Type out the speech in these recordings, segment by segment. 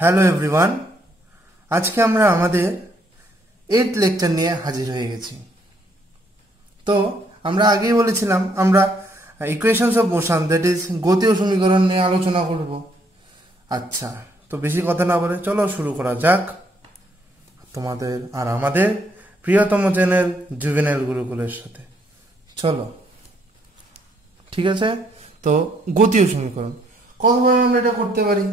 Hello everyone, আজকে আমরা আমাদের 8th লেকচার নিয়ে হাজির হয়ে গেছি। তো আমরা আগেই বলেছিলাম আমরা equations of motion, that is গতীয় সমীকরণ নিয়ে আলোচনা করব। আচ্ছা, তো বেশি কথা না বলে চলো শুরু করা যাক তোমাদের আর আমাদের প্রিয়তম চ্যানেল জুভেনাইল গুরুকুলের সাথে। চলো, ঠিক আছে। তো গতীয় সমীকরণ কতভাবে আমরা এটা করতে পারি?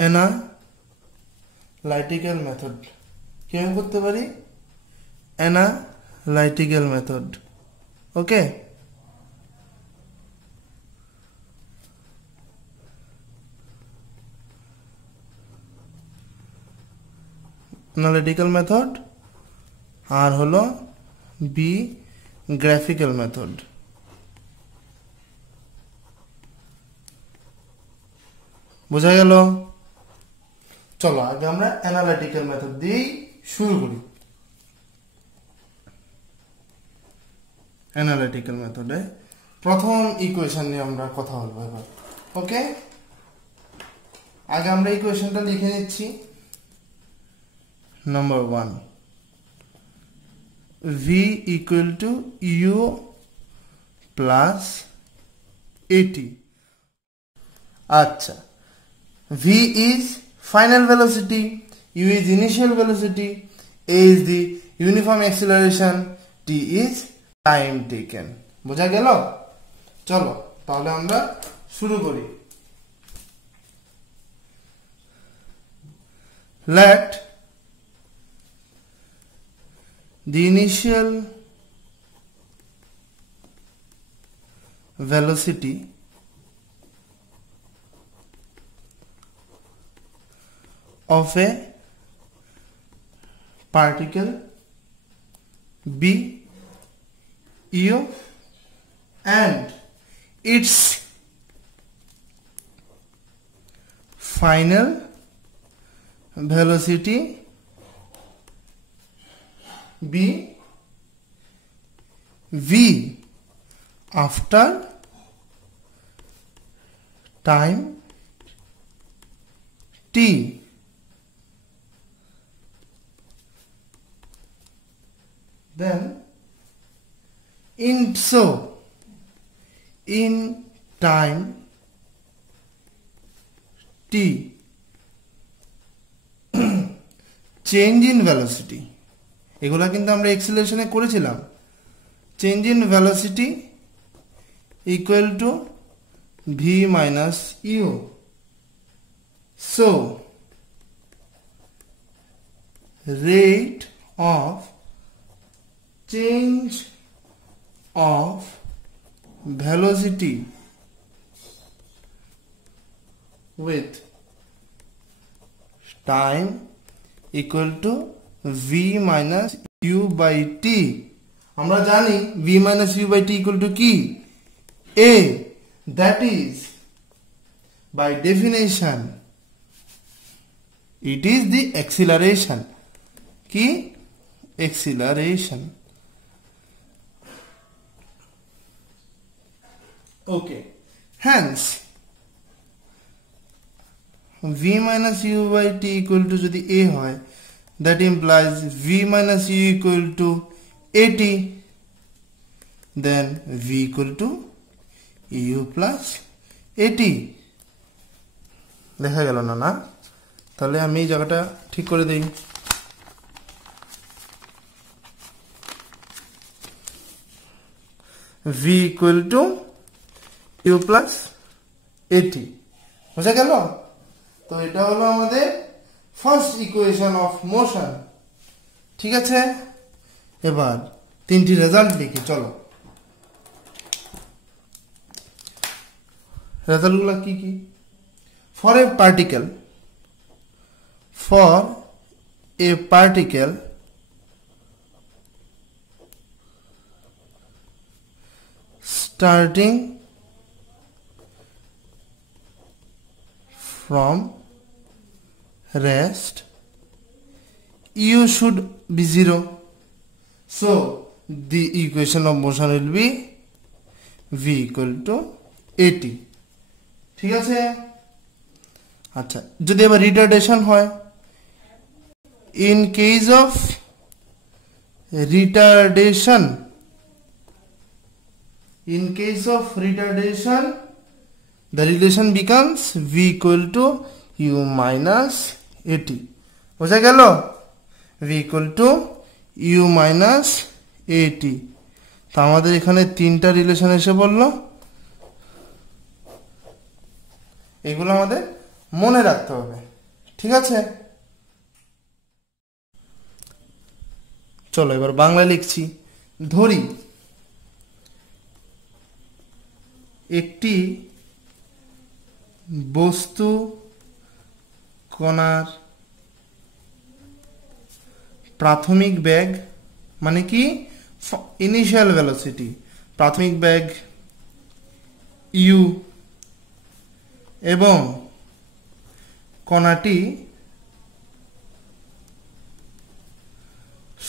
Analytical method. কিভাবে করতে পারি? Analytical method. Okay, analytical method আর হলো বি গ্রাফিক্যাল মেথড। বোঝা গেল? চলো আগে আমরা অ্যানালিটিক্যাল মেথড দিয়েই শুরু করি। অ্যানালিটিক্যাল মেথডে প্রথম ইকুয়েশন নিয়ে আমরা কথা বলবো এবার। ওকে, আগে আমরা ইকুয়েশনটা লিখে নিচ্ছি। Number 1, v equal to u plus at। আচ্ছা, v is final velocity, u is initial velocity, a is the uniform acceleration, t is time taken। বোঝা গেল? চলো তাহলে আমরা শুরু করি। Let the initial velocity of a particle be u and its final velocity be v after time t। Then in time t change in velocity, এগুলা কিন্তু আমরা এক্সেলারেশনে করেছিলাম। Change in velocity equal to V minus U. So rate of change of velocity with time equal to v minus u by t। আমরা জানি v minus u by t equal to কি? a, that is by definition it is the acceleration। কি? acceleration। okay, hence v minus u by t equal to যদি a হয়, that implies v minus u equal to at, then v equal to u plus at। দেখা গেল না? না, তাহলে আমি এই জায়গাটা ঠিক করে দেই। v equal to u plus at। বোঝা গেল? তো এটা হলো আমাদের ফার্স্ট ইকুয়েশন অফ মোশন। ঠিক আছে, এবার তিনটি রেজাল্ট লিখি। চলো, রেজাল্টগুলো কি কি? For a particle starting from rest, u should be 0. So the equation of motion will be v equal to at। ঠিক আছে। আচ্ছা, যদি এবার রিটার্ডেশন হয়, in case of retardation, in case of retardation the relation becomes v equal to u minus at, বোঝা গেল? v equal to u minus at। তো আমাদের এখানে তিনটা রিলেশন এসে পড়লো, এগুলো আমাদের মনে রাখতে হবে, ঠিক আছে। চলো এবার বাংলা লিখছি। ধরি একটি বস্তু কণার প্রাথমিক বেগ, মানে কি ইনিশিয়াল ভেলোসিটি, প্রাথমিক বেগ u এবং কণাটি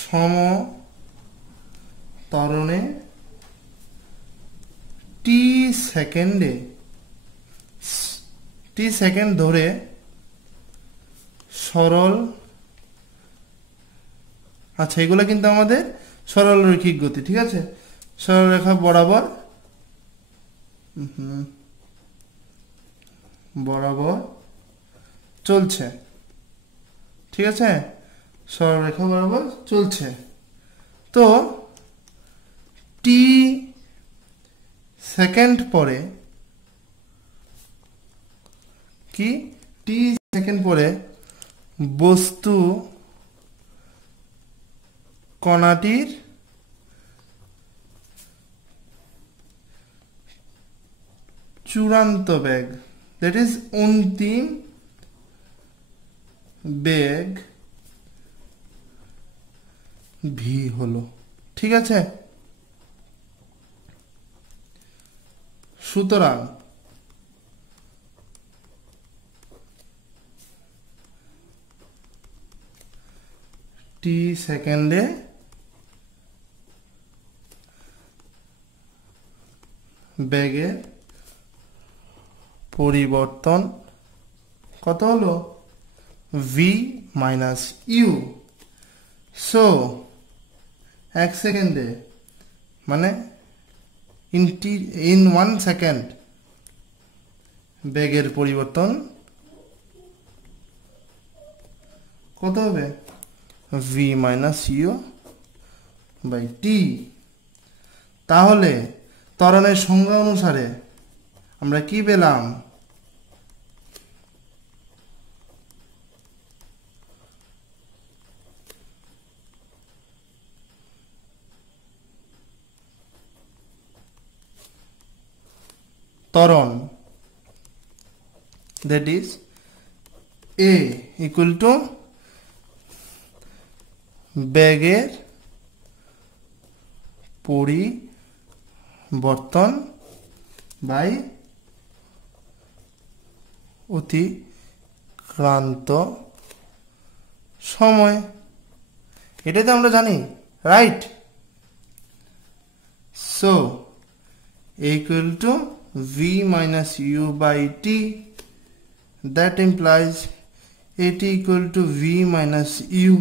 সম ত্বরণে টি সেকেন্ড ধরে সরল, আচ্ছা এগুলো কিন্তু আমাদের সরল রৈখিক গতি, ঠিক আছে, সরল রেখা বরাবর চলছে, ঠিক আছে, সরল রেখা বরাবর চলছে। তো টি সেকেন্ড পরে কি, টি সেকেন্ড পরে বস্তু কণাটির চূড়ান্ত বেগ, দ্যাট ইজ অন্তিম বেগ ভি হলো, ঠিক আছে। সুতরাং টি সেকেন্ডে বেগের পরিবর্তন কত হলো, ভি মাইনাস ইউ। সো এক সেকেন্ডে মানে ইন 1 সেকেন্ড বেগের পরিবর্তন কত হবে, V minus you by T. তাহলে ত্বরণের সংজ্ঞা অনুসারে আমরা কি পেলাম, ত্বরণ that is a equal to বেগের পরিবর্তন বাই অতিক্রান্ত সময়, এটাই তো আমরা জানি, right. So equal to v minus u by t, that implies at equal to v minus u,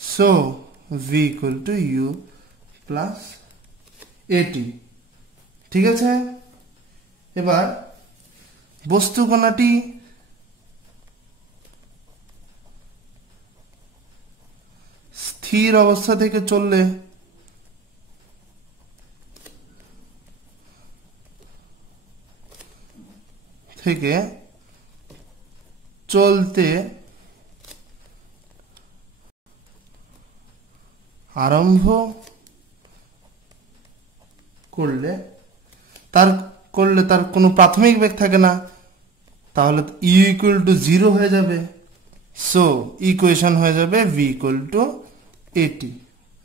so v equal to u plus at, ঠিক আছে। এবার বস্তু কণাটি স্থির অবস্থা থেকে চললে চলতে আরম্ভ করলে তার কোনো প্রাথমিক বেগ থাকে না, তাহলে ইউ ইকুয়াল টু 0 হয়ে যাবে। সো ইকুয়েশন হয়ে যাবে ভি ইকুয়াল টু এটি,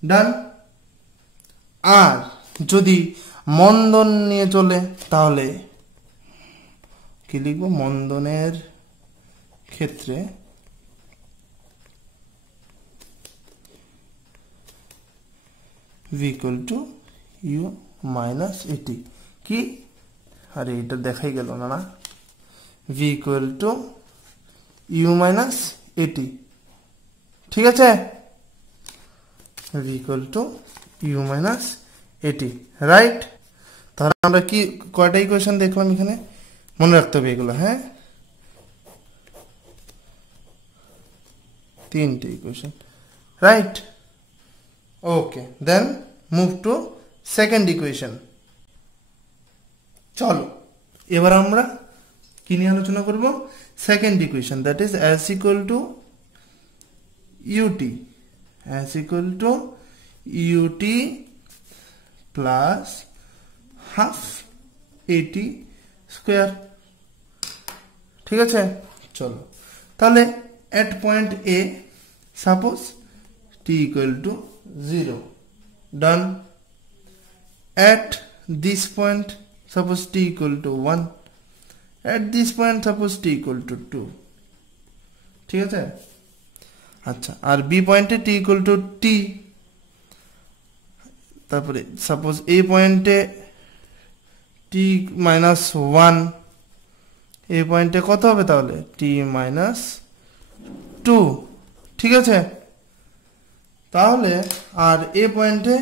ডান। আর যদি মন্দন নিয়ে চলে তাহলে কি লিখবো, মন্দনের ক্ষেত্রে v equal to u minus at, কি আরে এটা দেখাই গেল না, v equal to U minus AT. ঠিক আছে, v equal to U minus AT, right. তাহলে আমরা কি কয়টা ইকুয়েশন দেখলাম এখানে, মনে রাখতে হবে এগুলো, হ্যাঁ, 3টে equation, right. Okay, then move to second equation. চলো এবার আমরা কি নিয়ে আলোচনা করব, second equation, that is s equal to ut, s equal to ut plus half AT square. ঠিক আছে, চলো তাহলে at point A suppose t equal to 0, done. At this point suppose t equal to 1, at this point suppose t equal to 2। ঠিক আছে, আচ্ছা, আর b পয়েন্টে t equal to t, তারপরে suppose a পয়েন্টে t মাইনাস 1, a পয়েন্টে কত হবে তাহলে t মাইনাস 2। ঠিক আছে, তাহলে আর এ পয়েন্টে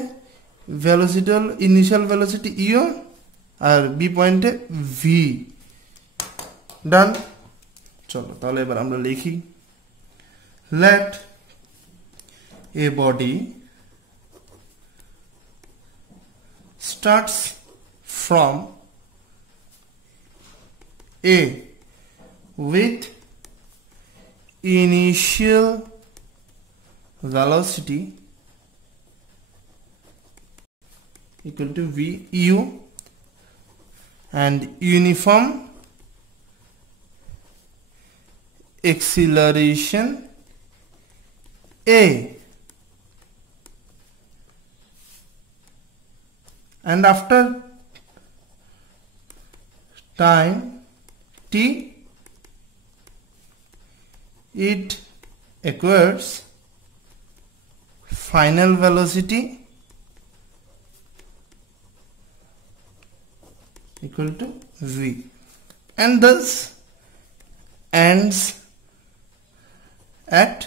ভেলোসিটি হল ইনিশিয়াল ভেলোসিটি ইউ, আর বি পয়েন্টে ভি, ডান। চলো তাহলে এবার আমরা লিখি, let a body starts from A with initial velocity equal to v u and uniform acceleration a, and after time t it acquires final velocity equal to v, and thus ends at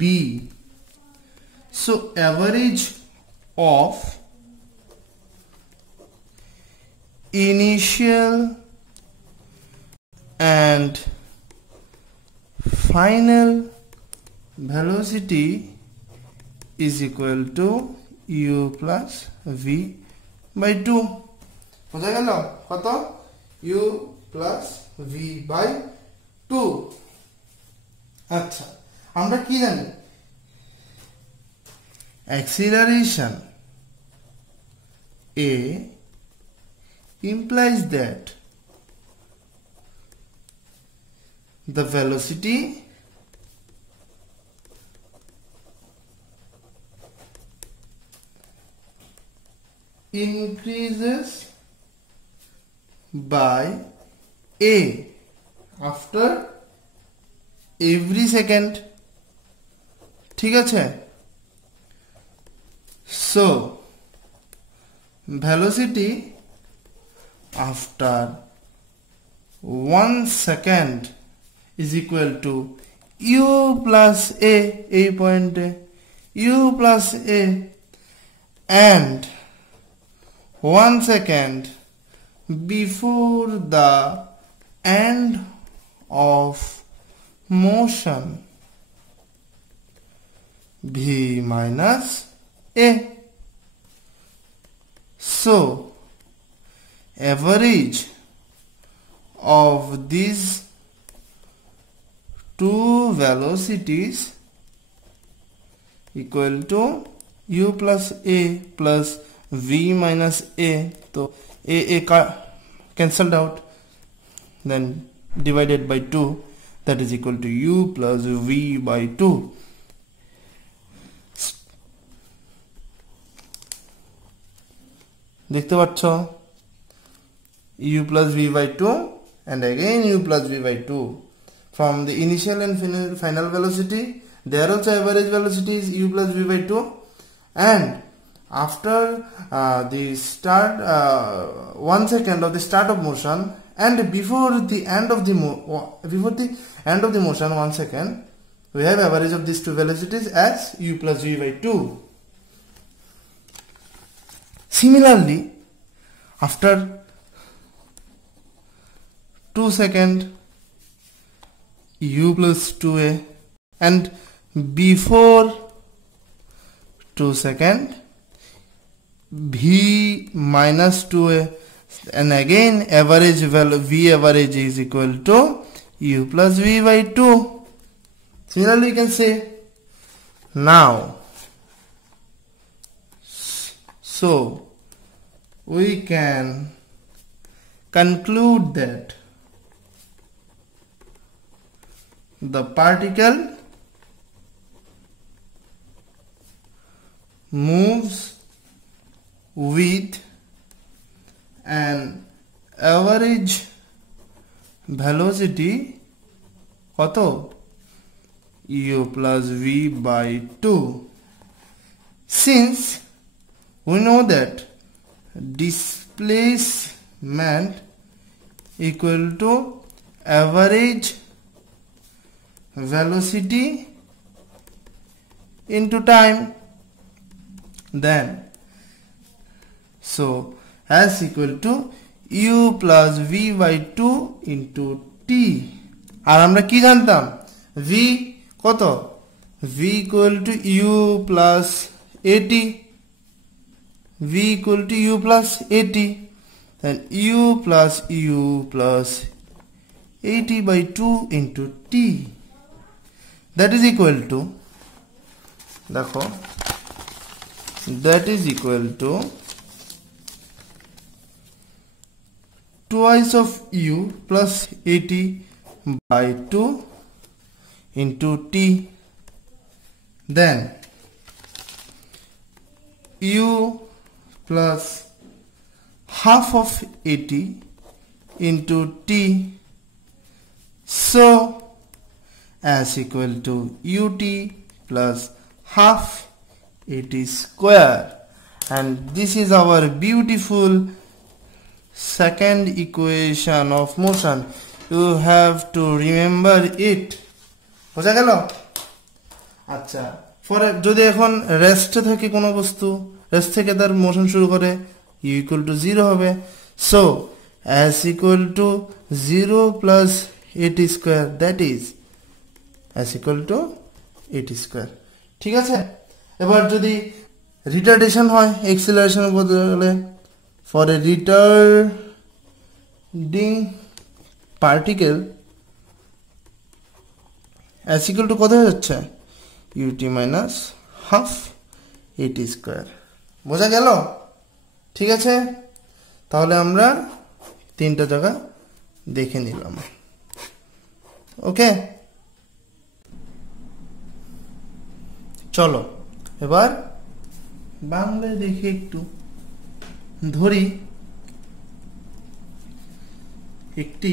B. So average of initial and final velocity is equal to u plus v by 2। বোঝা গেল কত, u plus v by 2। আচ্ছা, আমরা কি জানি, acceleration a implies that the velocity increases by a after every second। ঠিক আছে, so velocity after 1 second is equal to u plus a point u plus a, and 1 second before the end of motion v minus a। So average of these two velocities equal to u plus a plus v minus a, so a cancelled out, then divided by 2, that is equal to u plus v by 2। দেখতে পাচ্ছ, u plus v by 2 and again u plus v by 2. From the initial and final velocity, there also average velocity is u plus v by 2, and after the start 1 second of the start of motion and before the end of the motion 1 second, we have average of these two velocities as u plus v by 2. Similarly, after 2 second u plus 2a and before 2 second v minus 2a, and again average value v average is equal to u plus v by 2. Similarly, you can say now, so we can conclude that the particle moves with an average velocity কত u plus v by 2. Since we know that displacement equal to average velocity into time, then so as equal to u plus v by 2 into t. আর আমরা কি জানতাম v কত v equal to u plus at, v equal to u plus at, then u plus 80 by 2 into t, that is equal to, দেখো, that is equal to twice of u plus 80 by 2 into t, then u plus half of 80 into t, so as equal to ut plus half 80 square. And this is our beautiful second equation of motion. You have to remember it. বোঝা গেল? আচ্ছা, পরে যদি এখন rest থেকে কোনো বস্তু, rest থেকে তার মোশন শুরু করে, u equal to 0 হবে, so as equal to 0 plus 80 square, that is as equal to 80 square. ঠিক আছে? এবার যদি রিটার্ডেশন হয় এক্সিলারেশনের বদলে, for a retarding particle as equal to কত হয়ে যাচ্ছে ut minus half 80 square. বোঝা গেল? ঠিক আছে, তাহলে আমরা তিনটা জায়গা দেখে নিলাম। ওকে, চলো এবার বাংলায় দেখে একটু ধরি একটি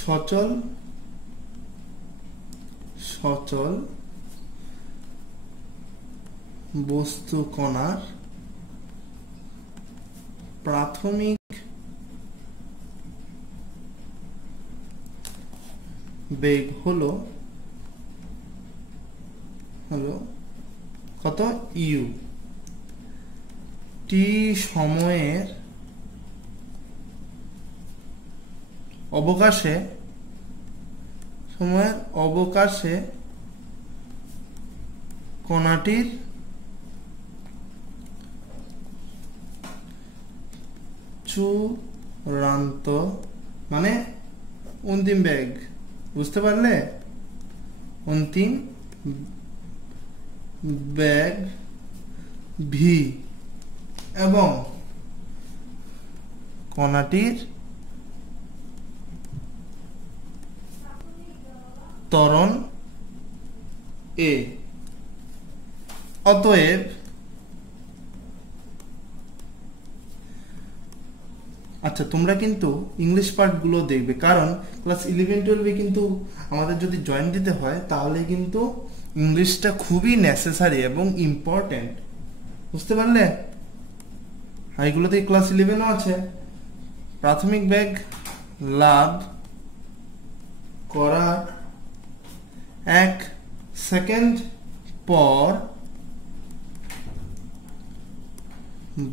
সচল বস্তু কণার প্রাথমিক বেগ হলো কত u, t সময়ের অবকাশে কণাটির চূড়ান্ত মানে অন্তিম বেগ, বুঝতে পারলে? অন্তিম বেগ v এবং কণাটির ত্বরণ a। অতএব আচ্ছা, তোমরা কিন্তু ইংলিশ পার্টগুলো দেখবে, কারণ ক্লাস 11-12 কিন্তু আমাদের যদি জয়েন দিতে হয় তাহলে কিন্তু ইংলিশটা খুবই নেসেসারি এবং ইম্পর্টেন্ট, বুঝতে পারলে? এগুলোতে ক্লাস 11ও আছে। প্রাথমিক বেগ লাভ করার 1 সেকেন্ড পর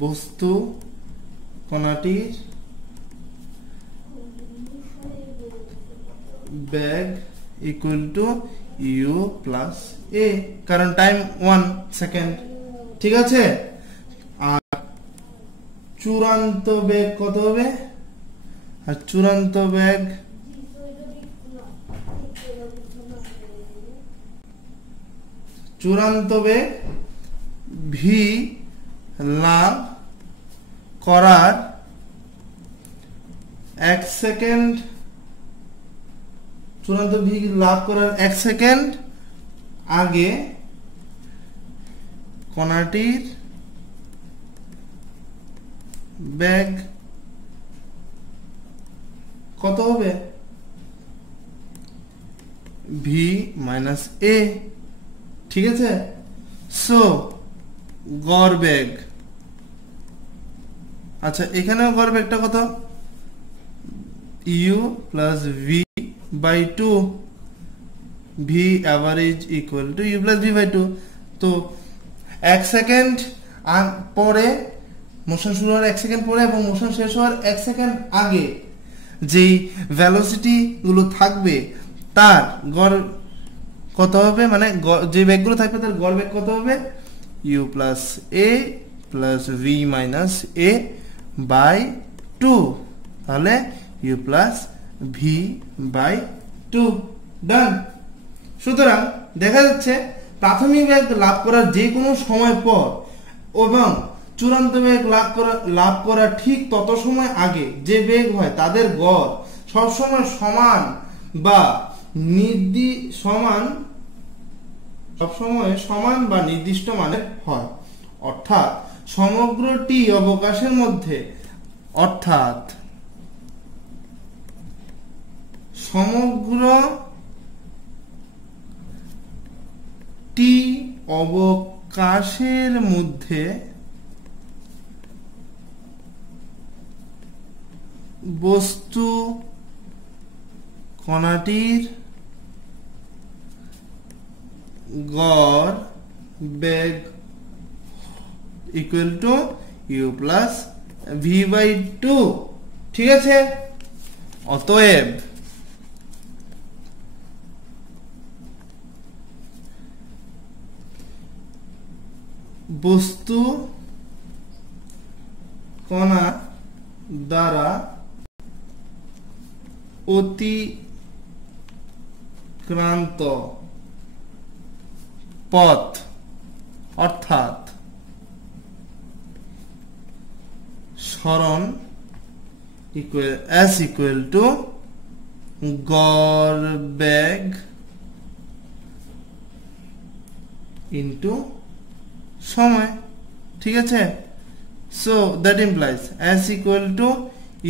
বস্তু কণাটির বেগ ইকুয়াল টু ইউ প্লাস এ, কারণ টাইম 1 সেকেন্ড। ঠিক আছে, আর চূড়ান্ত বেগ কত হবে? আর চূড়ান্ত বেগ ভি লাভ করার 1 সেকেন্ড, চূড়ান্ত ভি লাভ করার 1 সেকেন্ড আগে কণাটির বেগ কত হবে? ভি মাইনাস এ। ঠিক আছে, সো গড় বেগ, আচ্ছা এখানেও গড় বেগটা কত? U plus V by 2, V average equal to you plus V by 2। তো 1 সেকেন্ড পরে মোশন শুরু হওয়ার 1 সেকেন্ড পরে এবং মোশন শেষ হওয়ার 1 সেকেন্ড আগে যেই ভেলোসিটি গুলো থাকবে তার গড় কত হবে? মানে যে বেগগুলো থাকবে তার গড় বেগ কত হবে? U plus A plus V minus A by 2, তাহলে you plus V by 2। Done. সুতরাং দেখা যাচ্ছে প্রাথমিক বেগ লাভ করার যে কোনো সময় পর এবং চূড়ান্ত বেগ লাভ করা ঠিক তত সময় আগে যে বেগ হয় তাদের গড় সবসময় সমান বা নির্দিষ্ট মানের হয়। অর্থাৎ সমগ্র টি অবকাশের মধ্যে, অর্থাৎ সমগ্র টি অবকাশের মধ্যে বস্তু কণাটির গড় বেগ equal to you plus V by 2। ঠিক আছে, অতএব বস্তু কণা দ্বারা অতিক্রান্ত পথ, অর্থাৎ সরণ S ইকুয়াল টু গড় বেগ ইন্টু সময়। ঠিক আছে, so that implies S equal to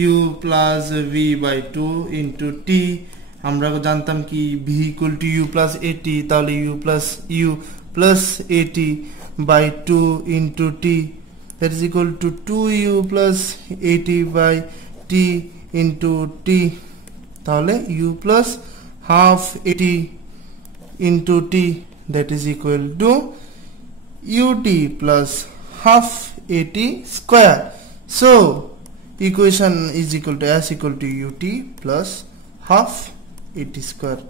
you plus V by 2 into t. আমরা জানতাম কি v equal to you plus at, তাহলে you plus at by 2 into t, that is equal to 2u plus 80 by t into t, তাহলে u plus half 80 into t, that is equal to ut plus half 80 square. So equation is equal to s equal to ut plus half 80 square.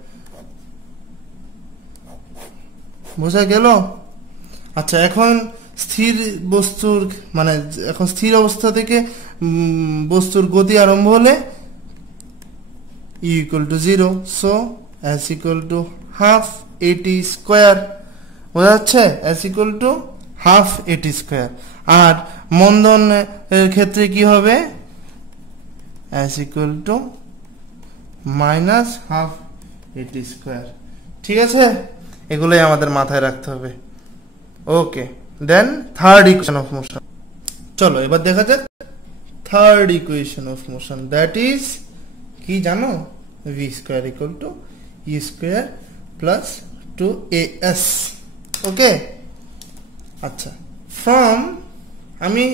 বোঝা গেল? আচ্ছা, এখন স্থির বস্তুর মানে এখন স্থির অবস্থা থেকে বস্তুর গতি আরম্ভ হলে u equal to 0, so s equal to half 80 square। বোঝা যাচ্ছে? s equal to half 80 square। আর মন্দন এর ক্ষেত্রে কি হবে? s equal to minus half 80 square। ঠিক আছে, এগুলোই আমাদের মাথায় রাখতে হবে। Okay, then third equation of motion. চলো এবার দেখা যাক third equation of motion, that is কি জানো? v square equal to U square plus two as, okay. আচ্ছা, ফ্রম, আমি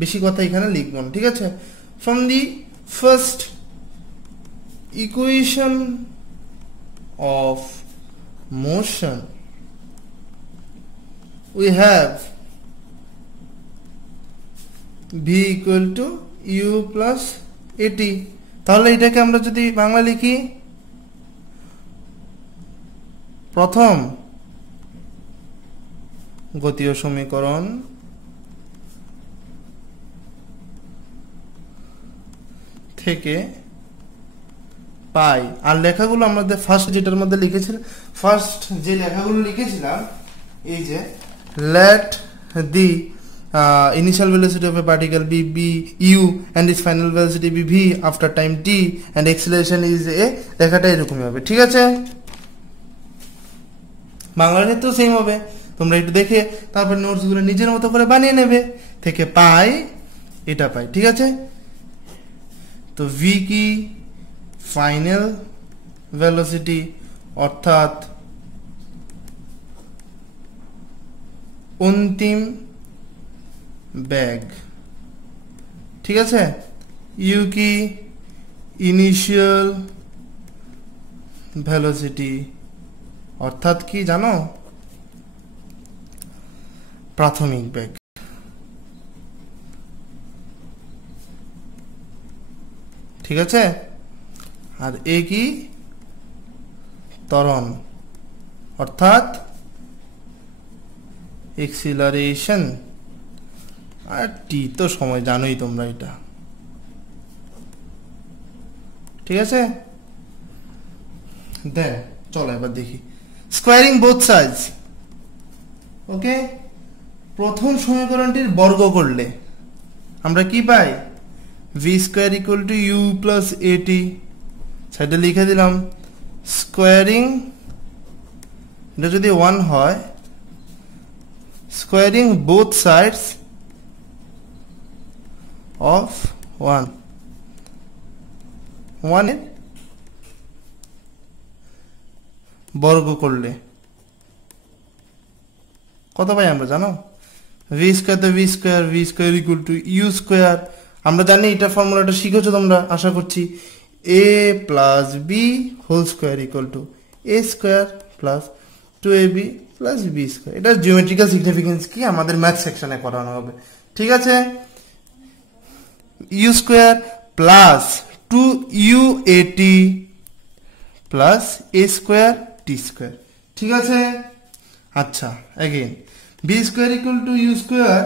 বেশি কথা এখানে লিখব না, ঠিক আছে। From the first equation of motion we have v equal to u plus at। তাহলে এটাকে আমরা যদি বাংলা লিখি, প্রথম গতীয় সমীকরণ থেকে পাই, আর লেখাগুলো আমাদের ফার্স্ট যেটার মধ্যে লিখেছিলাম, ফার্স্ট যে লেখাগুলো লিখেছিলাম, এই যে let the initial velocity of a particle be u and its final velocity be v after time t and acceleration is a, লেখাটা এরকমই হবে, ঠিক আছে। বাংলার ক্ষেত্রেও সেম হবে, তোমরা একটু দেখে তারপর নোটস গুলো নিজের মতো করে বানিয়ে নেবে। থেকে পাই, এটা পাই, ঠিক আছে। তো v কি, ফাইনাল ভেলোসিটি অর্থাৎ অন্তিম বেগ, ঠিক আছে। ইউ কি, ইনিশিয়াল ভেলোসিটি অর্থাৎ কি জানো, প্রাথমিক বেগ, ঠিক আছে। আর এ কি, ত্বরণ অর্থাৎ এক্সিলারেশন, আর টি তো সময় জানোই তোমরা এটা, ঠিক আছে। দেন চলো এবার দেখি স্কোয়ারিং বোথ সাইডস, ওকে। প্রথম সমীকরণটির বর্গ করলে আমরা কি পাই, v square equal to you plus at, সাইডে লিখে দিলাম। স্কোয়ারিং, এটা যদি 1 হয়, squaring both sides of 1 এর বর্গ করলে কত পাই আমরা জানো, ভি স্কোয়ার, তো v square equal to you square, আমরা জানি এটা ফর্মুলাটা শিখেছো তোমরা আশা করছি, a plus b whole square equal to a square plus 2ab plus b square. এটা জিওমেট্রিক্যাল সিগনিফিকেন্স কি আমাদের ম্যাথ সেকশনে করানো হবে, ঠিক আছে। U square plus 2uat plus a square t square, ঠিক আছে। আচ্ছা, again v square equal to you square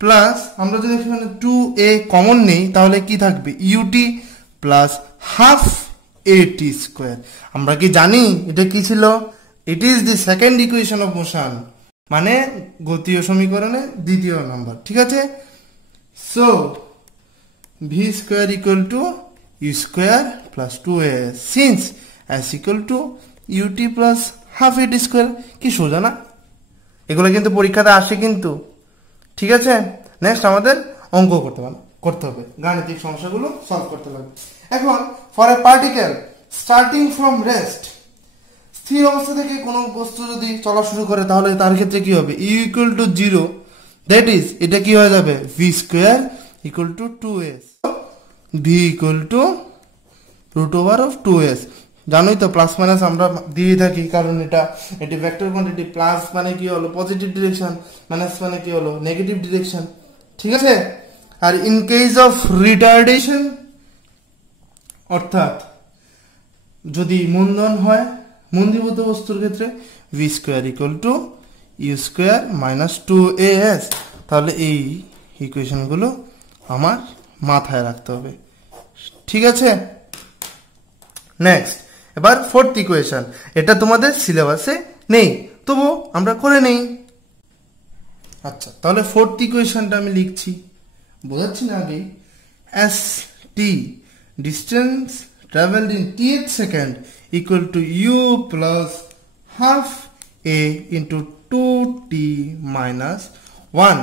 plus, আমরা যদি এখানে 2a কমন নেই তাহলে কি থাকবে, UT plus half AT square. আমরা কি জানি এটা কি ছিল, it is the second equation of motion, মানে গতীয় সমীকরণে দ্বিতীয় নাম্বার, ঠিক আছে। So V square equal to you square plus 2a since S equal to UT plus half AT square. কি সোজা না, এগুলো কিন্তু পরীক্ষাতে আসে কিন্তু, ঠিক আছে। নেক্সট আমাদের অঙ্ক করতে হবে, গাণিতিক সমস্যাগুলো সলভ করতে হবে। এখন for a particle starting from rest, স্থির অবস্থা থেকে কোনো বস্তু যদি চলা শুরু করে তাহলে তার ক্ষেত্রে কি হবে, U equal to 0, that is এটা কি হয়ে যাবে, V square equal to 2s, V equal to root over of 2s। জানোই তো প্লাস মাইনাস আমরা দিয়ে থাকি, কারণ এটি ভেক্টর কোয়ান্টিটি, প্লাস মানে কি হলো পজিটিভ ডিরেকশন, মাইনাস মানে কি হলো নেগেটিভ ডিরেকশন, ঠিক আছে। আর ইন কেস অফ রিটার্ডেশন অর্থাৎ যদি মন্দন হয়, মন্দীভূত বস্তুর ক্ষেত্রে V square equal to you square minus 2as। তাহলে এই ইকুয়েশনগুলো আমার মাথায় রাখতে হবে, ঠিক আছে। নেক্সট, এবার ফোর্থ ইকুয়েশন, এটা তোমাদের সিলেবাসে নেই, তবু আমরা করে নেই। আচ্ছা, তাহলে ফোর্থ ইকুয়েশনটা আমি লিখছি, বোঝাচ্ছি না আগে। S T, distance traveled in tth second equal to u plus half a into 2t minus 1।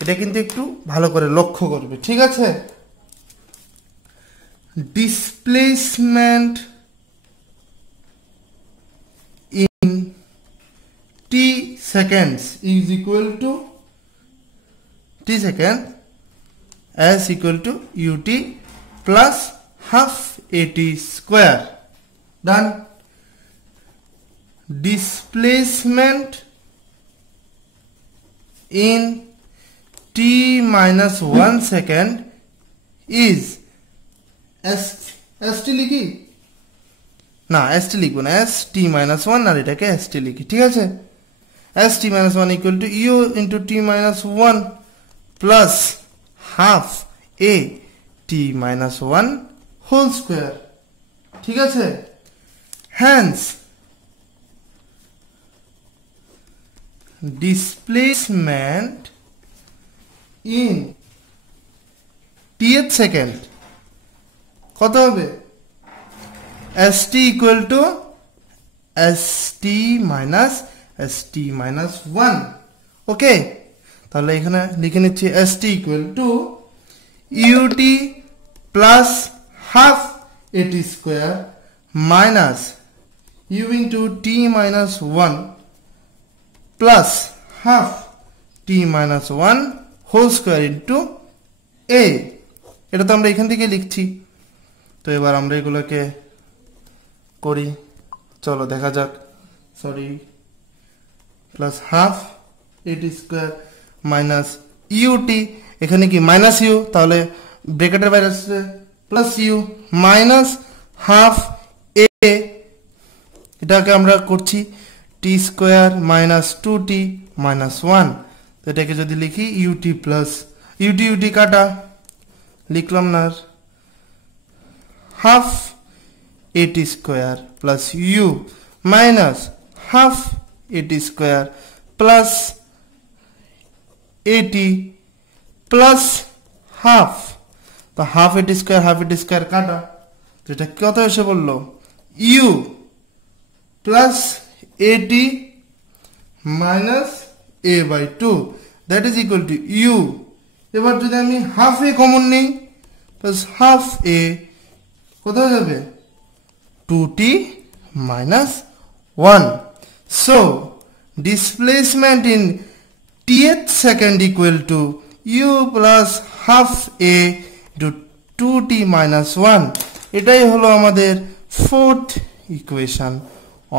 এটা কিন্তু একটু ভালো করে লক্ষ্য করবে, ঠিক আছে। displacement in t seconds is equal to t second s equal to ut plus half at square. Done. Displacement in t minus 1 second is st লিখি না, st লিখবো না, st minus 1 আর এটাকে st লিখি, ঠিক আছে। st minus 1 equal to u into t minus 1 plus half a t minus 1 whole square, ঠিক আছে। Hence displacement in tth second কত হবে? st equal to st minus 1, ওকে। তাহলে এখানে লিখে নিচ্ছি st equal to ut plus half at square minus u into t minus 1 plus half t minus 1 whole square into a। এটা তো আমরা এখান থেকে লিখছি। তো এবার আমরা এগুলোকে করি, চলো দেখা যাক। Sorry, plus half at square minus ut, এখানে কি মাইনাস ইউ, তাহলে ব্র্যাকেটের বাইরে আসছে প্লাস ইউ মাইনাস হাফ এ, এটাকে আমরা করছি টি স্কোয়ার মাইনাস 2t মাইনাস 1। তো এটাকে যদি লিখি ut প্লাস ut কাটা লিখলাম না, half at square plus u minus half at square plus at plus half, তো হাফ at স্কোয়ার কাটা, তো এটা কত এসে বললো u plus at minus a by 2 that is equal to u। এবার যদি আমি হাফ এ কমন নেই, প্লাস হাফ এ কত হয়ে যাবে 2t minus 1. So displacement in tth second equal to u plus half a to 2t minus 1. এটাই হলো আমাদের fourth equation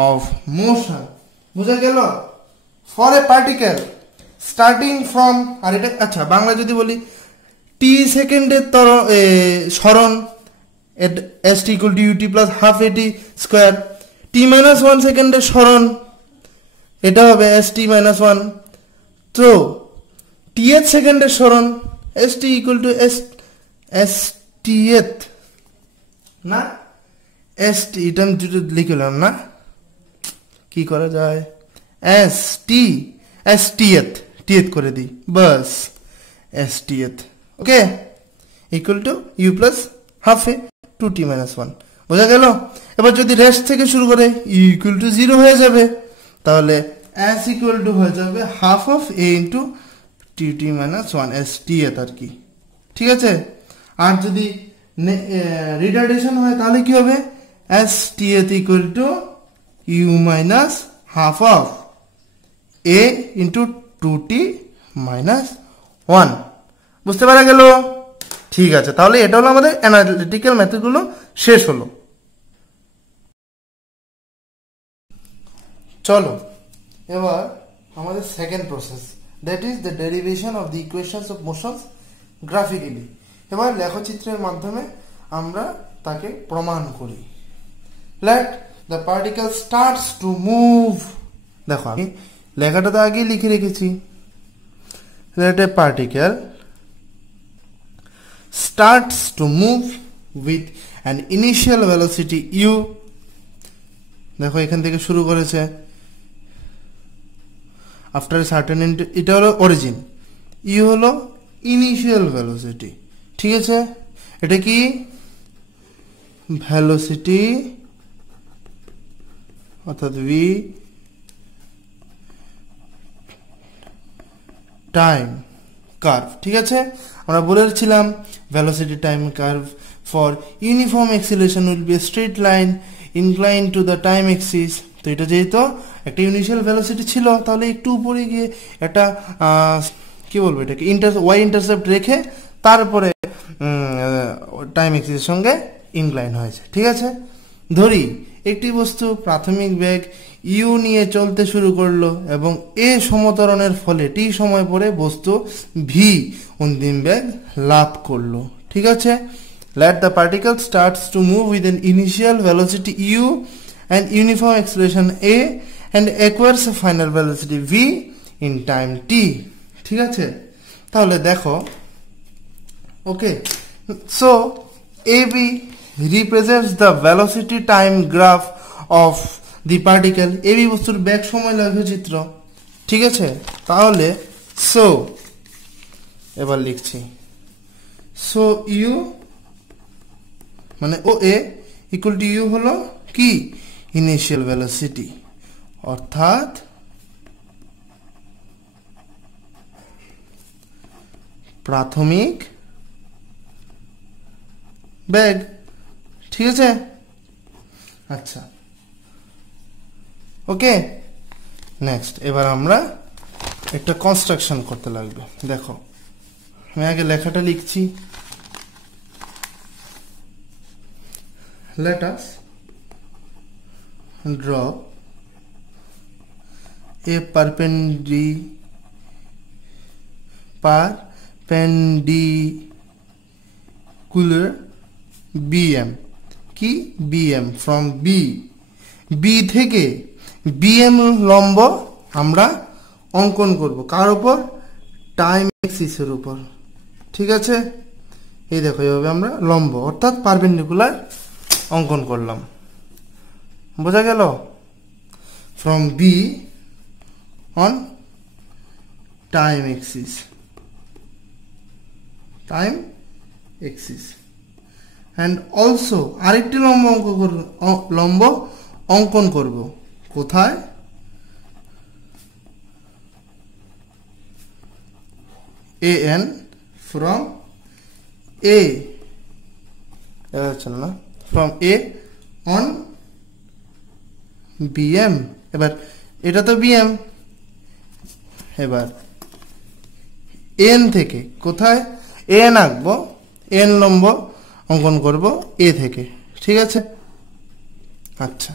of motion. বুঝা গেল? For a particle starting from, আর এটা আচ্ছা বাংলা যদি বলি t সেকেন্ডের সরণ at st equal to ut plus half at square, t minus 1 সেকেন্ডের সরণ এটা হবে st minus 1, তো tth সেকেন্ডের সরণ st equal to stth না st, এটা আমি দুটো লিখলাম না, কি করা যায় stth করে দিই, বাস stth, okay, equal to u plus half A 2t minus 1। বোঝা গেল? এবার যদি রেস্ট থেকে শুরু করে u equal to 0 হয়ে যাবে, তাহলে s equal to হয়ে যাবে half of a into 2t minus 1 stth আর কি, ঠিক আছে। আর যদি রিটার্ডেশন হয় তাহলে কি হবে stth equal to u minus half of a into 2t minus 1। বুঝতে পারা গেল? ঠিক আছে, তাহলে এটা হলো আমাদের অ্যানালিটিক্যাল মেথডগুলো শেষ হলো। চলো এবার আমাদের second process, that is the derivation of the equations of motions graphically. এবার লেখচিত্রের মাধ্যমে আমরা তাকে প্রমাণ করি। Let the particle starts to move. দেখো আমি লেখাটা তো আগেই লিখে রেখেছি। Let a particle starts to move with an initial velocity u, দেখো এখান থেকে শুরু করেছে, after a certain এটা হলো অরিজিন, u হলো ইনিশিয়াল ভেলোসিটি, ঠিক আছে। এটা কি ভেলোসিটি অর্থাৎ v টাইম কার্ভ, ঠিক আছে। আমরা বলেছিলাম velocity time curve for uniform acceleration will be a straight line inclined to the time axis, তো এটা যেহেতু একটা ইনিশিয়াল ভেলোসিটি ছিল, তাহলে একটু উপরে গিয়ে একটা কি বলবো এটাকে ওয়াই ইন্টারসেপ্ট রেখে তারপরে টাইম এক্সিসের সঙ্গে ইনক্লাইন হয়েছে। ঠিক আছে, ধরি একটি বস্তু প্রাথমিক বেগ ইউ নিয়ে চলতে শুরু করলো এবং এ সমতরণের ফলে টি সময় পরে বস্তু ভি অন্তিম বেগ লাভ করলো। ঠিক আছে, let the particle starts to move with an initial velocity u and uniform acceleration a and acquires a final velocity v in time t। ঠিক আছে, তাহলে দেখো, ওকে, so ab represents the velocity time graph of the particle। ab বস্তুর বেগ সময় লেখচিত্র। ঠিক আছে, তাহলে so এবার লিখছি, so u মানে ও এ ইকুয়াল টু ইউ হলো কি ইনিশিয়াল ভেলোসিটি, অর্থাৎ প্রাথমিক বেগ। ঠিক আছে, আচ্ছা, ওকে, নেক্সট এবার আমরা একটা কনস্ট্রাকশন করতে লাগবে। দেখো, আমি আগে লেখাটা লিখছি। Let us draw a perpendicular BM কি BM from B থেকে BM লম্ব আমরা অঙ্কন করব কার উপর, টাইম এক্সিসের উপর। ঠিক আছে, এই দেখো এইভাবে আমরা লম্ব অর্থাৎ পারপেন্ডিকুলার অঙ্কন করলাম, বোঝা গেল? From B on time axis and also আরেকটি লম্ব অঙ্কন করব, কোথায়, এ এন ফ্রম এ না from A on BM। এবার এটা তো BM, এবার N থেকে কোথায় N আঁকবো, N লম্ব অঙ্কন করব A থেকে। ঠিক আছে, আচ্ছা,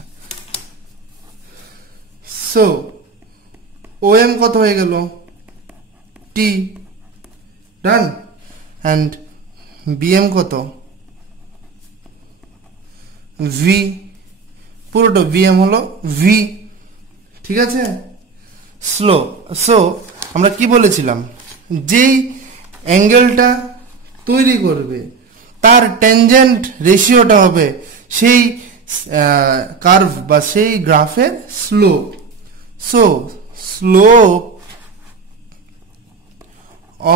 সো OM কত হয়ে গেল T, ডান, অ্যান্ড BM কত V, পুরোটা VM হলো V। ঠিক আছে, সো আমরা কি বলেছিলাম, যেই অ্যাঙ্গেলটা তৈরি করবে তার ট্যানজেন্ট রেশিওটা হবে সেই কার্ভ বা সেই গ্রাফের slope. So slope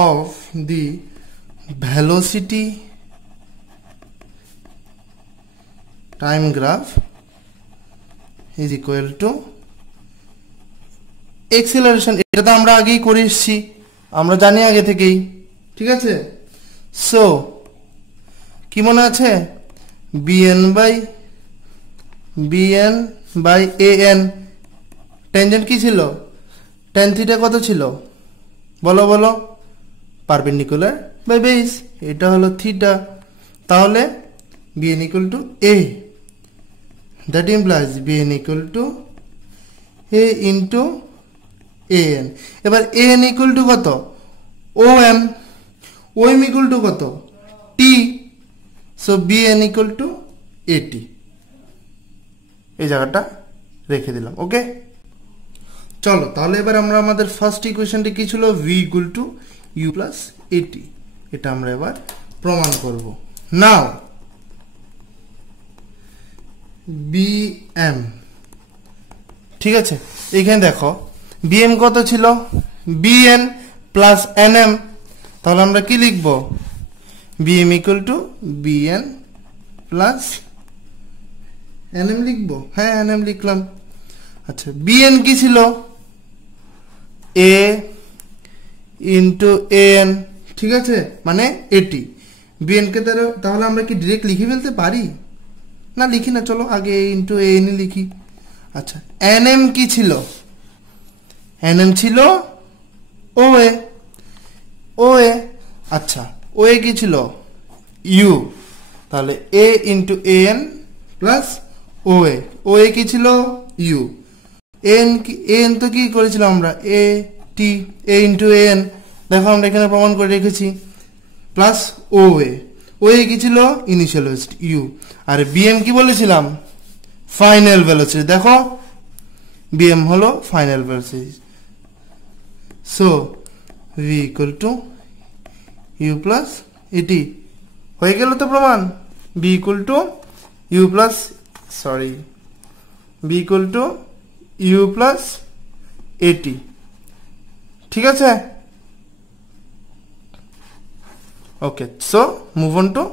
of the velocity time graph is equal to acceleration। এটা তো আমরা আগেই করে এসেছি, আমরা জানি আগে থেকেই। ঠিক আছে, সো কি মনে আছে, bn বাই an ট্যানজেন্ট কি ছিল, tan থিটা কত ছিল, বলো, পারপেন্ডিকুলার বাই বেস, এটা হলো থিটা, তাহলে bn equal to a, that implies bn equal to a into an। এবার an equal to কত, om equal to কত, t, so bn equal to at, এই জায়গাটা রেখে দিলাম। ওকে, চলো তাহলে এবার আমরা আমাদের ফার্স্ট ইকুয়েশনটি কি ছিল, v equal to u plus at, এটা আমরা এবার প্রমাণ করব। নাও BM, ঠিক আছে, এখানে দেখো BM কত ছিল, BN প্লাস NM, তাহলে আমরা কি লিখব, BM equal to BN plus NM লিখবো, হ্যাঁ NM লিখলাম। আচ্ছা, BN কি ছিল, A ইন্টু AN, ঠিক আছে, মানে এটি BN কে তাহলে আমরা কি ডিরেক্ট লিখে ফেলতে পারি, না লিখি না, চলো আগে A ইন্টু AN লিখি। আচ্ছা এনএম কি ছিল, এনএম ছিল ওএ, ওএ আচ্ছা ওএ কি ছিল ইউ, তাহলে a into n plus OA, OA কি ছিল ইউ, এন কি এন তো কি করেছিলাম আমরা এ টি, এ ইন্টু এন দেখো আমরা এখানে প্রমাণ করে রেখেছি, প্লাস ওএ, ওএ কি ছিল ইনিশিয়াল ভেলোসিটি ইউ, আর বিএম কি বলেছিলাম ফাইনাল ভেলোসিটি, দেখো বিএম হলো final velocity. So v equal to you plus at, হয়ে গেল তো প্রমাণ, v equal to you plus sorry v equal to you plus at, ঠিক আছে। Okay, so move on to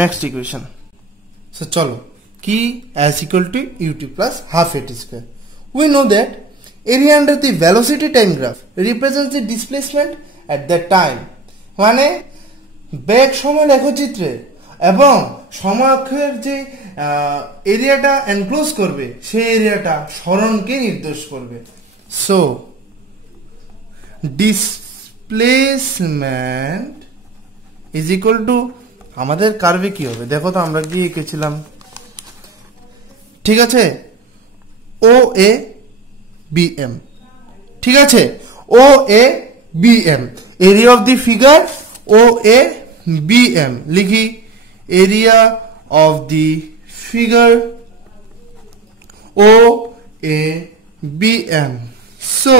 next equation. সো চলো কি as equal to ut plus half at square. We know that area under the velocity time graph represents the displacement at that time, মানে বেগ সময় লেখচিত্রে এবং সময়ের যে এরিয়াটা এনক্লোজ করবে সেই এরিয়াটা সরণকে নির্দেশ করবে। So displacement is equal two আমাদের কার্ভে কি হবে দেখো তো, আমরা কি এঁকেছিলাম, ঠিক আছে ও এ বি এম, ঠিক আছে O A B M, area of the figure O A B M, লিখি area of the figure O A B M. So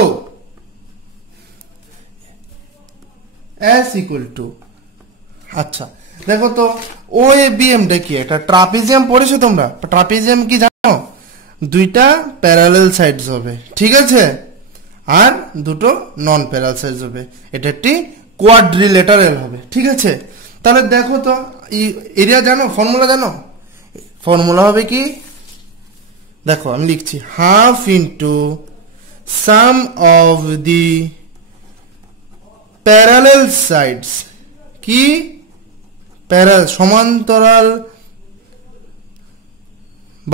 S equal to, আচ্ছা দেখো তো ও এ বি এম টা কি, একটা trapezium পড়েছো তোমরা, ট্রাপিজিয়াম কি জানো, দুইটা প্যারালাল সাইডস হবে, ঠিক আছে, আর দুটো নন প্যারালাল সাইডস হবে, এটা একটি কোয়াড্রিলেটারাল হবে, ঠিক আছে। তাহলে দেখো তো এরিয়া জানো, ফর্মুলা জানো, ফর্মুলা হবে কি দেখো আমি লিখছি half into some of the parallel sides, কি সমান্তরাল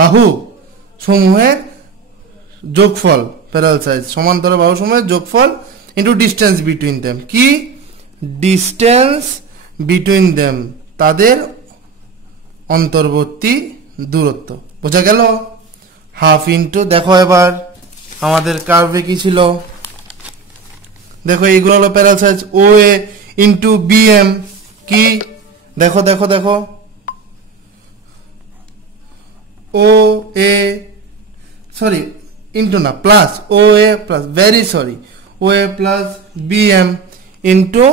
বাহু সমূহের যোগফল, প্যারালাল সাইড সমান্তরাল বাহু সমূহের যোগফল ইন্টু ডিস্টেন্স বিটুইন দেম, কি ডিস্টেন্স বিটুইন দেম তাদের অন্তর্বর্তী দূরত্ব, বোঝা গেল। হাফ ইন্টু দেখো এবার আমাদের কার্ভে কি ছিল, দেখো এইগুলো হলো প্যারালাল সাইড ও এ ইন্টু বি এম, কি দেখো দেখো দেখো ও এ সরি ইন্টু না plus O A plus very sorry O A plus B M into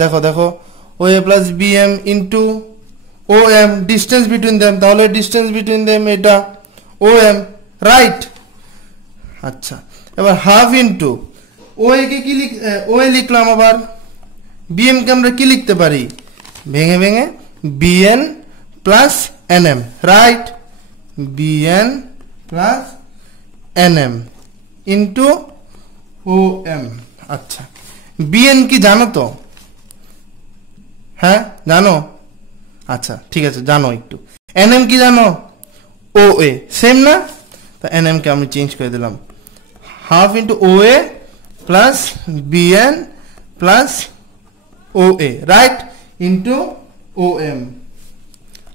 দেখো দেখো ও A plus B M into O M, distance between them, তাহলে ডিস্টেন্স বিটুইন দেম এটা ও M, right. আচ্ছা এবার হাফ ইন্টু ও এ কে কি ও এ লিখলাম, আবার বি এম কে আমরা কি লিখতে পারি ভেঙে ভেঙে BN plus NM, right, BN plus NM into O M. আচ্ছা বিএন কি জানো তো, হ্যাঁ জানো, আচ্ছা ঠিক আছে জানো একটু, এনএম কি জানো ও এ, সেম না, তো এনএম কে আমি চেঞ্জ করে দিলাম, half into O A plus BN plus O A, right, into O M.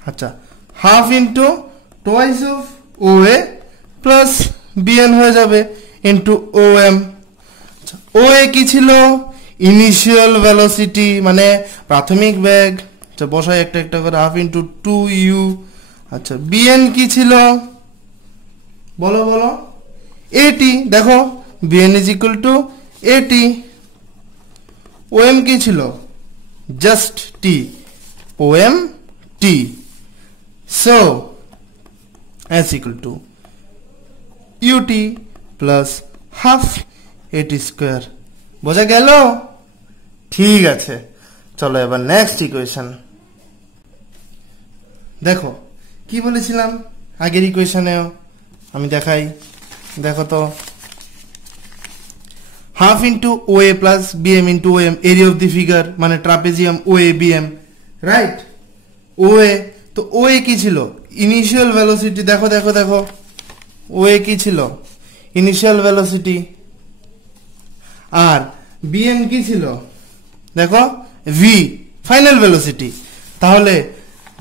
আচ্ছা half into twice of O A plus BN হয়ে যাবে ইন্টু ও এম। ও এ কি ছিল ইনিশিয়াল ভেলোসিটি মানে প্রাথমিক বেগ, আচ্ছা বসাই একটা একটা করে, হাফ ইন্টু টু ইউ। আচ্ছা বিএন কি ছিল বলো বলো, এটি, দেখো বিএন ইজ ইকুয়াল টু এটি। ও এম কি ছিল just T, O M T. So S equal to UT plus half AT square, বোঝা গেল, ঠিক আছে। চলো এবার নেক্সট ইকুয়েশন দেখো কি বলেছিলাম আগের ইকুয়েশনেও আমি দেখাই, দেখো তো half into O A plus B M into O M, area of the figure মানে trapezium O A B M, right. O A, তো ও এ কি ছিল ইনিশিয়াল ভেলোসিটি, দেখো দেখো দেখো ও এ কি ছিল ইনিশিয়াল ভেলোসিটি আর বিএম কি ছিল দেখো ভি ফাইনাল ভেলোসিটি তাহলে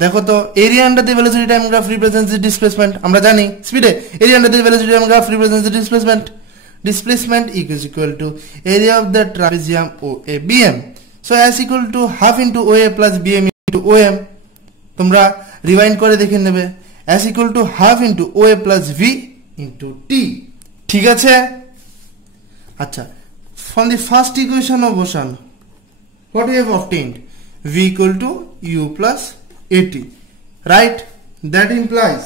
দেখো তো area under the velocity time graph represents the displacement আমরা জানি স্পিডে area under the velocity time graph represents the displacement is equal to area of the trapezium OA BM so as equal to half into OA plus BM into OM তোমরা rewind করে দেখে নেবে as equal to half into OA plus V into T ঠিক আছে আচ্ছা from the first equation of motion what we have obtained V equal to U plus AT right that implies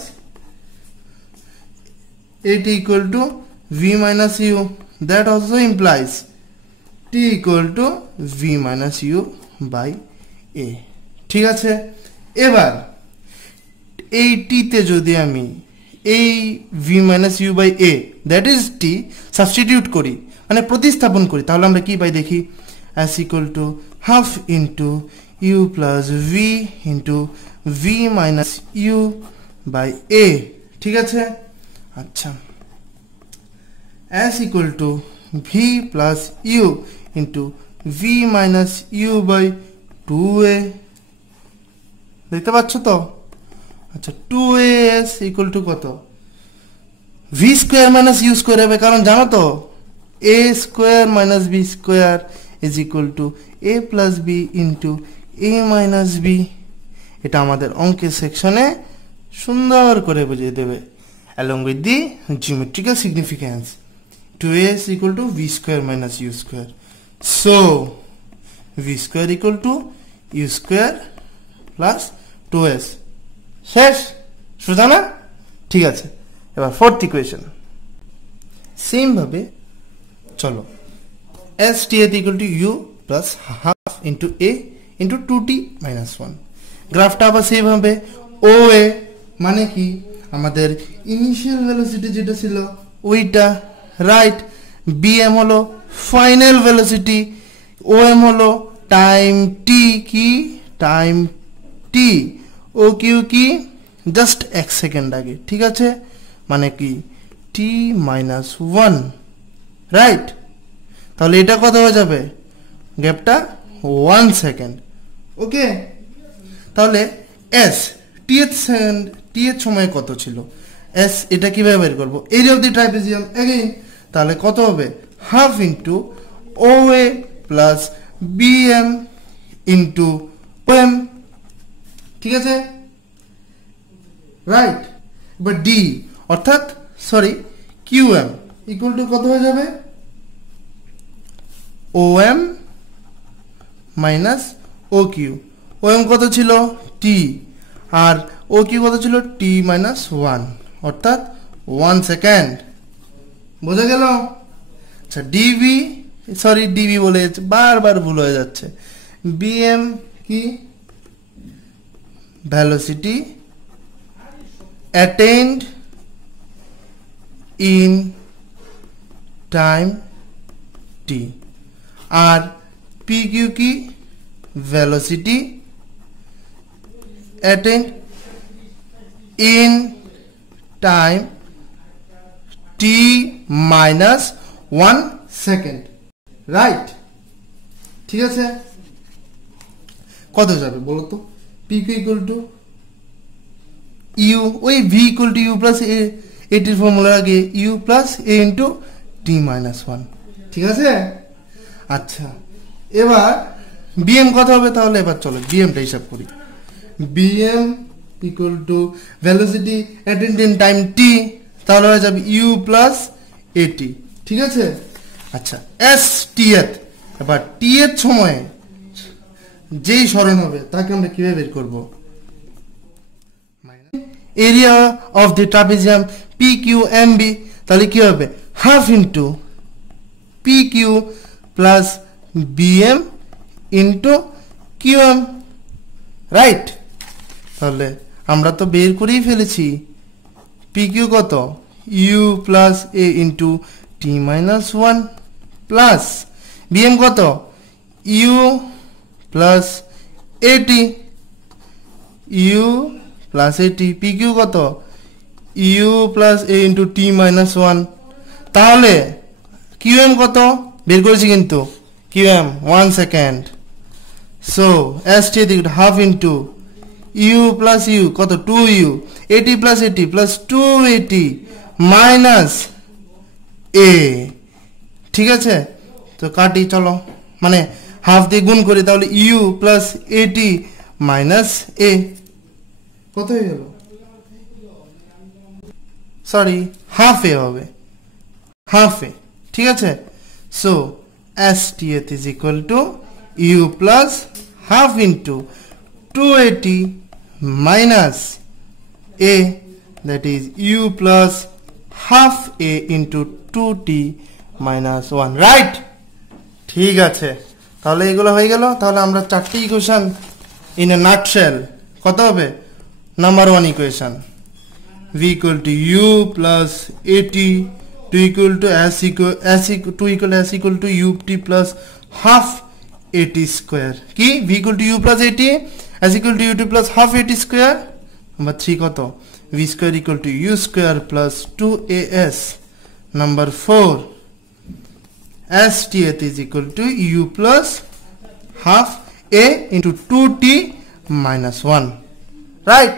AT equal to V minus U that also implies T equal to V minus U by A ঠিক আছে এবার এই T তে যদি আমি এই V minus U by A that is T substitute করি মানে প্রতিস্থাপন করি তাহলে আমরা কি পাই দেখি as equal to half into U plus V into V minus U by A ঠিক আছে আচ্ছা as equal to V plus U into V minus U by 2A দেখতে পাচ্ছ তো আচ্ছা 2as equal to কত V square minus U square হবে কারণ জানো তো A square minus B square is equal to A plus B into A minus B এটা আমাদের অঙ্কের সেকশনে সুন্দর করে বুঝিয়ে দেবে along with the geometrical significance 2a is equal to V square minus U square so V square equal to U square plus 2s শেষ সোজা না ঠিক আছে এবার ফোর্থ ইকুয়েশন সেম ভাবে চলো s t equal to U plus half into A into 2t minus 1 গ্রাফটা আবার সেম হবে OA মানে কি আমাদের ইনিশিয়াল ভেলোসিটি যেটা ছিল ওইটা রাইট বিএম হলো ফাইনাল ভেলোসিটি ওএম হলো টাইম টি কি টাইম টি ও কিউ কি জাস্ট 1 সেকেন্ড আগে ঠিক আছে মানে কি টি মাইনাস 1 রাইট তাহলে এটা কত হয়ে যাবে গ্যাপটা 1 সেকেন্ড ওকে তাহলে এস টি এর সময় কত ছিল এস এটা কিভাবে বের করব এরিয়া অফ দি ট্রাইপেজিয়াম अगेन তাহলে কত হবে half into OA plus BM into OM ঠিক আছে রাইট এবার ডি অর্থাৎ সরি QM ইকুয়াল টু কত হয়ে যাবে OM মাইনাস OQ OM কত ছিল T আর OQ কত ছিল T মাইনাস 1 অর্থাৎ 1 সেকেন্ড বোঝা গেল আচ্ছা ডিভি সরি ডিভি বলে বারবার ভুল হয়ে যাচ্ছে বিএম কি velocity attained in time t আর পিকিউ কি velocity attained in time t minus 1 second right ঠিক আছে কত যাবে বলো তো pq equal to u ওই v equal to u plus a এটির ফর্মুলা আগে u plus a into t minus 1 ঠিক আছে আচ্ছা এবার bm কত হবে তাহলে এবার চলো bm টা হিসাব করি bm equal to velocity attained in time t তাহলে হয়ে যাবে u plus at ঠিক আছে আচ্ছা s t এর এবার t এর সময় যেই সরণ হবে তাকে আমরা কিভাবে বের করব area of the trapezium PQMB তাহলে কি হবে half into PQ plus BM into QM right তাহলে আমরা তো বের করেই ফেলেছি PQ কত U plus A into T minus 1 plus BM কত U plus AT U plus AT PQ কত U plus A into T minus one. তাহলে কিউএম কত বের করেছি কিন্তু, QM 1 second. So S T equal half into U plus U কত 2u, এটি plus এটি প্লাস 2at মাইনাস এ। ঠিক আছে, তো কাটি চলো, মানে হাফ দিয়ে গুণ করি, তাহলে ইউ প্লাস এটি মাইনাস এ কত হয়ে গেল, সরি হাফ এ হবে, হাফ এ। ঠিক আছে, so S T th is equal to you plus half into 2at minus a, that is u plus half a into 2t minus 1, right? ঠিক আছে, তাহলে এগুলো হয়ে গেল। তাহলে আমরা চারটি ইকুয়েশন ইন এ নাটশেল কত হবে, number 1 equation v equal to u plus at 2 equal to s equal to ut plus half at square, কি v equal to u plus at as equal to ut plus half at square। number 3 কত, v square equal to u square plus 2as। number 4 s t is equal to u plus half a into 2t minus 1, right?